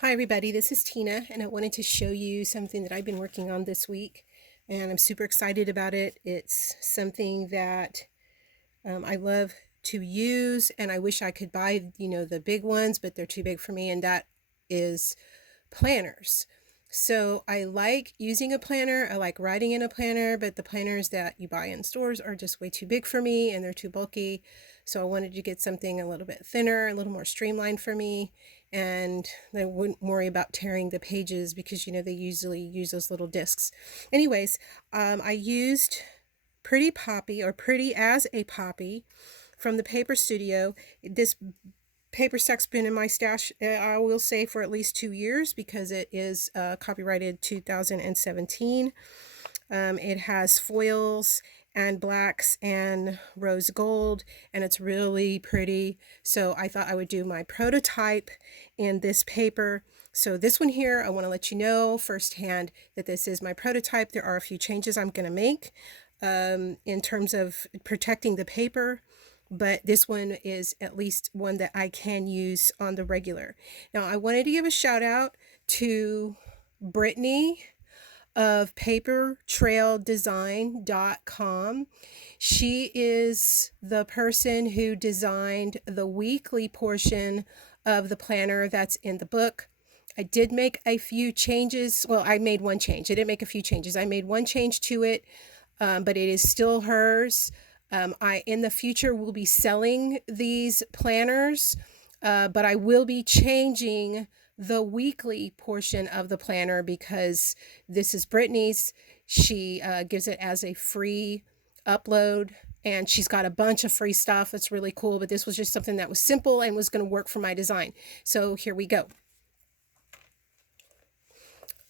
Hi everybody, this is Tina and I wanted to show you something that I've been working on this week and I'm super excited about it. It's something that I love to use and I wish I could buy, the big ones, but they're too big for me, and that is planners. So I like using a planner. I like writing in a planner, but the planners that you buy in stores are just way too big for me and they're too bulky. So I wanted to get something a little bit thinner, a little more streamlined for me, and I wouldn't worry about tearing the pages because they usually use those little discs. Anyways, I used Pretty Poppy, or Pretty as a Poppy, from the Paper Studio. This paper stack's been in my stash, I will say, for at least 2 years because it is copyrighted 2017. It has foils and blacks and rose gold, and it's really pretty. So I thought I would do my prototype in this paper. So this one here, I want to let you know firsthand that this is my prototype. There are a few changes I'm going to make in terms of protecting the paper, but this one is at least one that I can use on the regular. Now, I wanted to give a shout out to Brittany of papertraildesign.com. She is the person who designed the weekly portion of the planner that's in the book. I did make a few changes. Well, I made one change. I didn't make a few changes. I made one change to it, but it is still hers. I, in the future, will be selling these planners, but I will be changing the weekly portion of the planner because this is Brittany's. She gives it as a free upload, and she's got a bunch of free stuff. It's really cool, but this was just something that was simple and was going to work for my design. So here we go.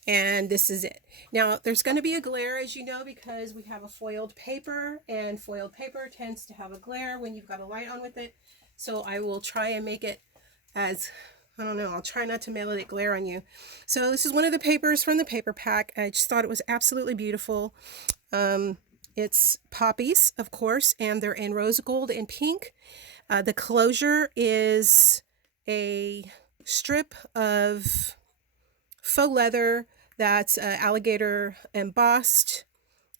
And this is it. Now, there's going to be a glare, as you know, because we have a foiled paper, and foiled paper tends to have a glare when you've got a light on with it. So I will try and make it as, I don't know, I'll try not to let it glare on you. So this is one of the papers from the paper pack. I just thought it was absolutely beautiful. It's poppies, of course, and they're in rose gold and pink. The closure is a strip of faux leather that's alligator embossed,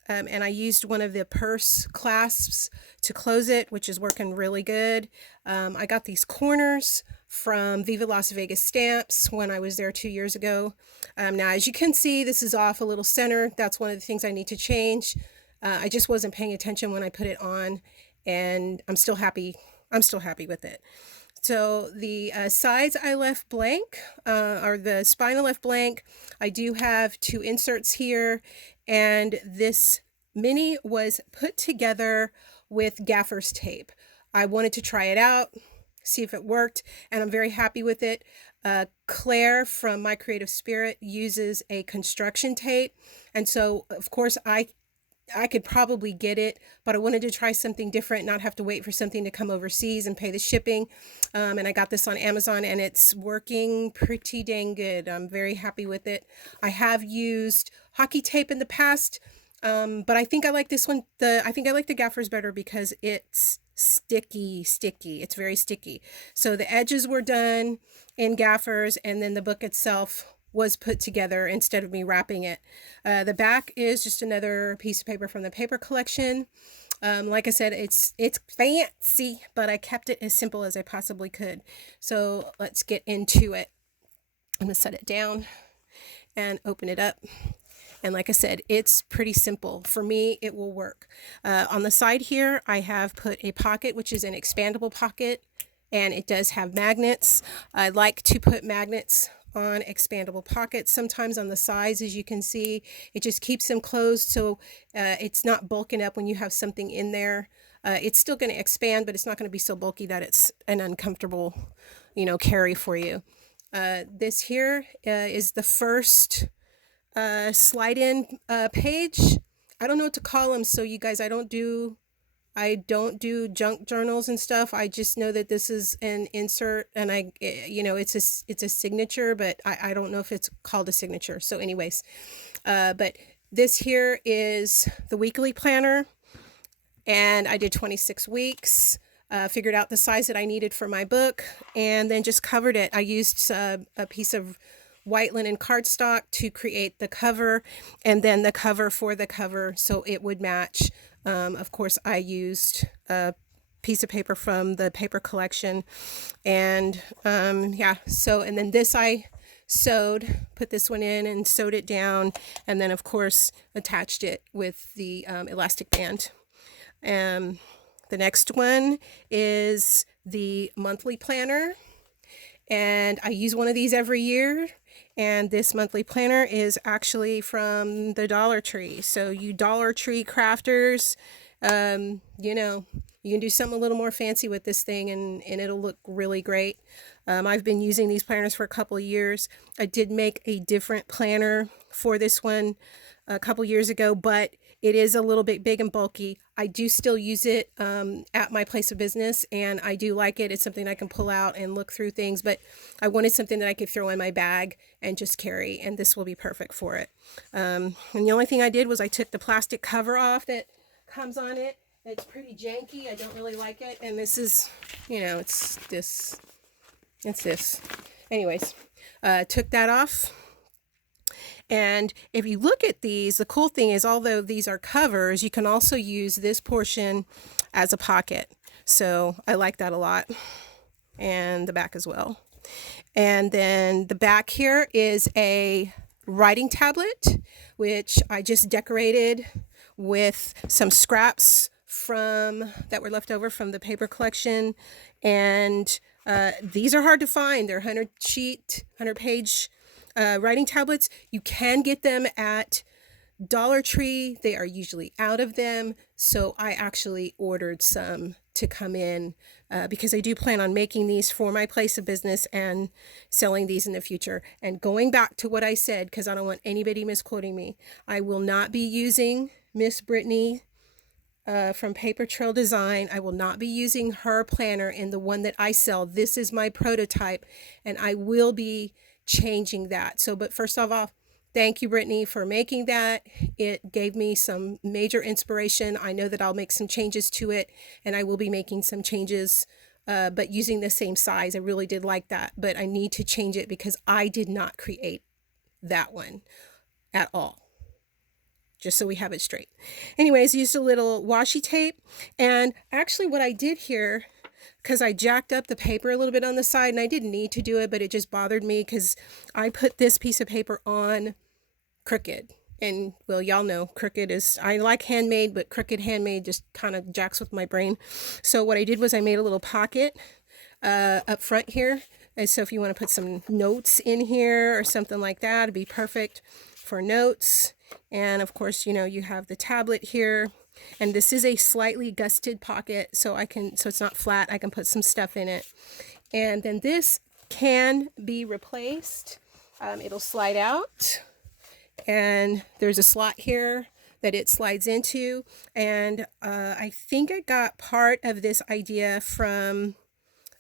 and I used one of the purse clasps to close it, which is working really good. I got these corners from Viva Las Vegas Stamps when I was there 2 years ago. Now, as you can see, this is off a little center. That's one of the things I need to change. I just wasn't paying attention when I put it on, and I'm still happy with it. So the sides I left blank, or the spine I left blank. I do have 2 inserts here, and this mini was put together with gaffer's tape. I wanted to try it out, see if it worked, and I'm very happy with it. Claire from My Creative Spirit uses a construction tape, and so of course I could probably get it, but I wanted to try something different, not have to wait for something to come overseas and pay the shipping. And I got this on Amazon, and it's working pretty dang good. I'm very happy with it. I have used hockey tape in the past, but I think I like this one. I think I like the gaffers better because it's sticky. It's very sticky. So the edges were done in gaffers, and then the book itself was put together instead of me wrapping it. The back is just another piece of paper from the paper collection. Like I said, it's fancy, but I kept it as simple as I possibly could. So let's get into it. I'm gonna set it down and open it up. And like I said, it's pretty simple. For me, it will work. On the side here, I have put a pocket, which is an expandable pocket, and it does have magnets. I like to put magnets on expandable pockets sometimes on the sides. As you can see, it just keeps them closed, so it's not bulking up when you have something in there. It's still going to expand, but it's not going to be so bulky that it's an uncomfortable, carry for you. This here is the first slide-in page. I don't know what to call them, so you guys, I don't do junk journals and stuff. I just know that this is an insert, and it's a signature, but I don't know if it's called a signature. So anyways, but this here is the weekly planner, and I did 26 weeks, figured out the size that I needed for my book, and then just covered it. I used a piece of white linen cardstock to create the cover, and then the cover for the cover so it would match. Of course, I used a piece of paper from the paper collection, and yeah, so, and then this I sewed, put this one in and sewed it down, and then of course attached it with the elastic band. The next one is the monthly planner, and I use one of these every year. And this monthly planner is actually from the Dollar Tree. So you Dollar Tree crafters, you know, you can do something a little more fancy with this thing, and it'll look really great. I've been using these planners for a couple of years. I did make a different planner for this one a couple years ago, but it is a little bit big and bulky. I do still use it at my place of business, and I do like it. It's something I can pull out and look through things, but I wanted something that I could throw in my bag and just carry, and this will be perfect for it. And the only thing I did was I took the plastic cover off that comes on it. It's pretty janky. I don't really like it, and this is, you know, it's this. Anyways, took that off. And if you look at these, the cool thing is, although these are covers, you can also use this portion as a pocket. So I like that a lot. And the back as well. And then the back here is a writing tablet, which I just decorated with some scraps from that were left over from the paper collection. And these are hard to find. They're 100-page writing tablets. You can get them at Dollar Tree. They are usually out of them. So I actually ordered some to come in because I do plan on making these for my place of business and selling these in the future. And going back to what I said, because I don't want anybody misquoting me, I will not be using Miss Brittany from Paper Trail Design. I will not be using her planner in the one that I sell. This is my prototype, and I will be changing that. So, but first of all, thank you, Brittany, for making that. It gave me some major inspiration. I know that I'll make some changes to it, and I will be making some changes, but using the same size. I really did like that, but I need to change it because I did not create that one at all. Just so we have it straight. Anyways, used a little washi tape, and actually what I did here, because I jacked up the paper a little bit on the side, and I didn't need to do it, but it just bothered me because I put this piece of paper on crooked. And well, y'all know crooked is, I like handmade, but crooked handmade just kind of jacks with my brain. So what I did was I made a little pocket up front here. And so if you want to put some notes in here or something like that, it'd be perfect for notes. And of course, you know, you have the tablet here, and this is a slightly gusted pocket, so it's not flat. I can put some stuff in it. And then this can be replaced. It'll slide out, and there's a slot here that it slides into. And I think I got part of this idea from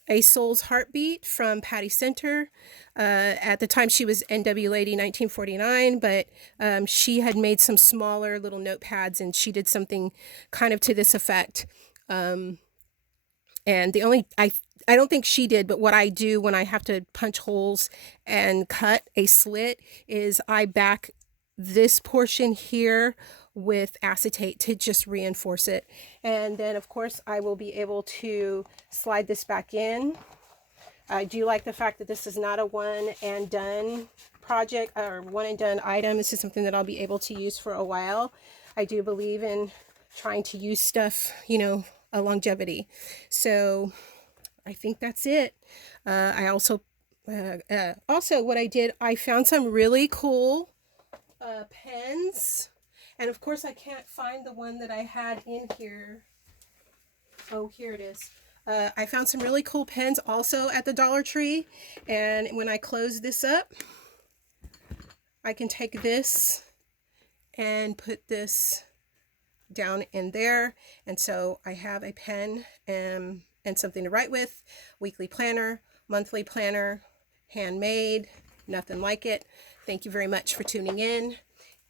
A Soul's Heartbeat from Patty Center. At the time she was NW Lady 1949, but she had made some smaller little notepads, and she did something kind of to this effect. And the only, I don't think she did, but what I do when I have to punch holes and cut a slit is I back this portion here with acetate to just reinforce it. And then of course I will be able to slide this back in. I do like the fact that this is not a one and done project or one and done item. This is something that I'll be able to use for a while. I do believe in trying to use stuff, you know, a longevity. So I think that's it. I also what I did, I found some really cool pens. And of course I can't find the one that I had in here. Oh, here it is. I found some really cool pens also at the Dollar Tree. And when I close this up, I can take this and put this down in there. And so I have a pen and something to write with. Weekly planner, monthly planner, handmade, nothing like it. Thank you very much for tuning in.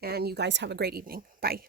And you guys have a great evening. Bye.